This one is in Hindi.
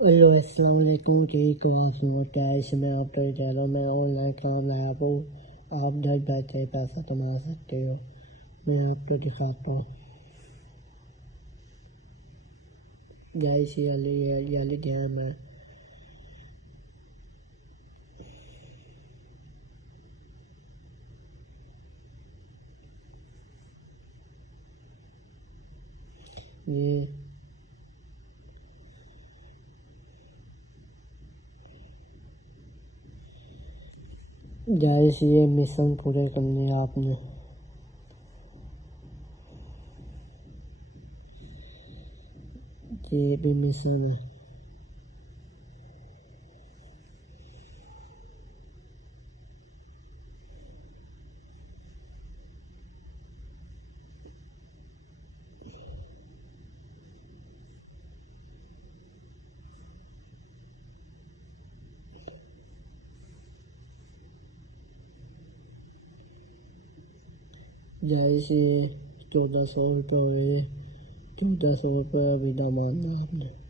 हेलो अस्सलाम वालेकुम जी को सुनते इसमें आप तो चैनल में ऑनलाइन काम है आपको आप 10 बजे पैसा कमा सकते हो मैं आपको दिखाता हूँ गाइस ये गेम है ये गाइस ये मिशन पूरे करने आपने ये भी मिशन है गाइस ये 1400 रुपये अभी दामाना आपने